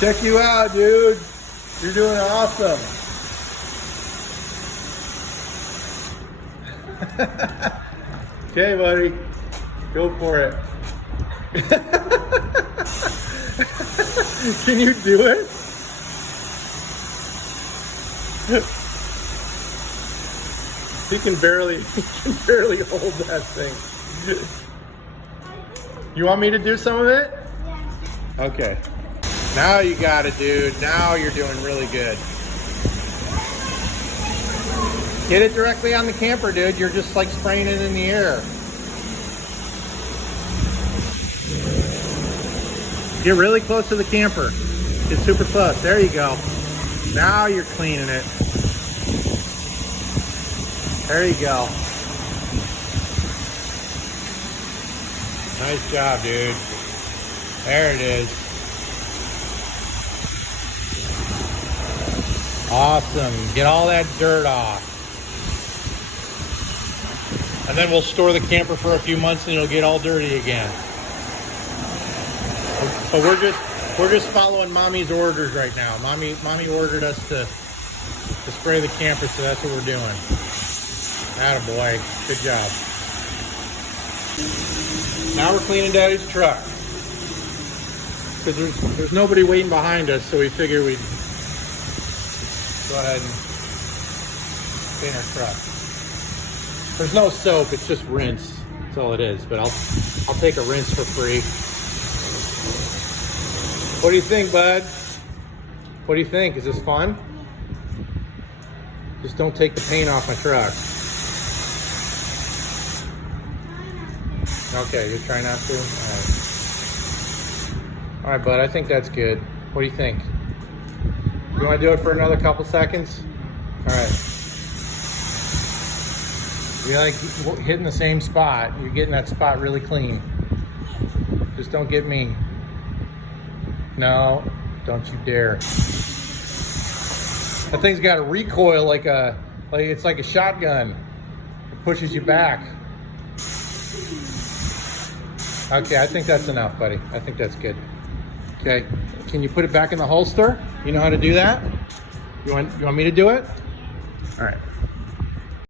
Check you out, dude. You're doing awesome. Okay, buddy. Go for it. Can you do it? He can barely hold that thing. You want me to do some of it? Yeah. Okay. Now you got it, dude. Now you're doing really good. Get it directly on the camper, dude. You're just like spraying it in the air. Get really close to the camper. Get super close. There you go. Now you're cleaning it. There you go. Nice job, dude. There it is. Awesome. Get all that dirt off. And then we'll store the camper for a few months and it'll get all dirty again. So we're just following Mommy's orders right now. Mommy ordered us to spray the camper, so that's what we're doing. Attaboy. Good job. Now we're cleaning Daddy's truck. Because there's nobody waiting behind us, so we figured we'd go ahead and clean our truck. There's no soap, it's just rinse. That's all it is, but I'll take a rinse for free. What do you think, bud? What do you think? Is this fun? Just don't take the paint off my truck. Okay, you're trying not to? All right, bud, I think that's good. What do you think? You want to do it for another couple seconds? All right. You're like hitting the same spot. You're getting that spot really clean. Just don't get me. No, don't you dare. That thing's got a recoil like it's like a shotgun. It pushes you back. Okay, I think that's enough, buddy. I think that's good. Okay, can you put it back in the holster? You know how to do that? You want me to do it? All right.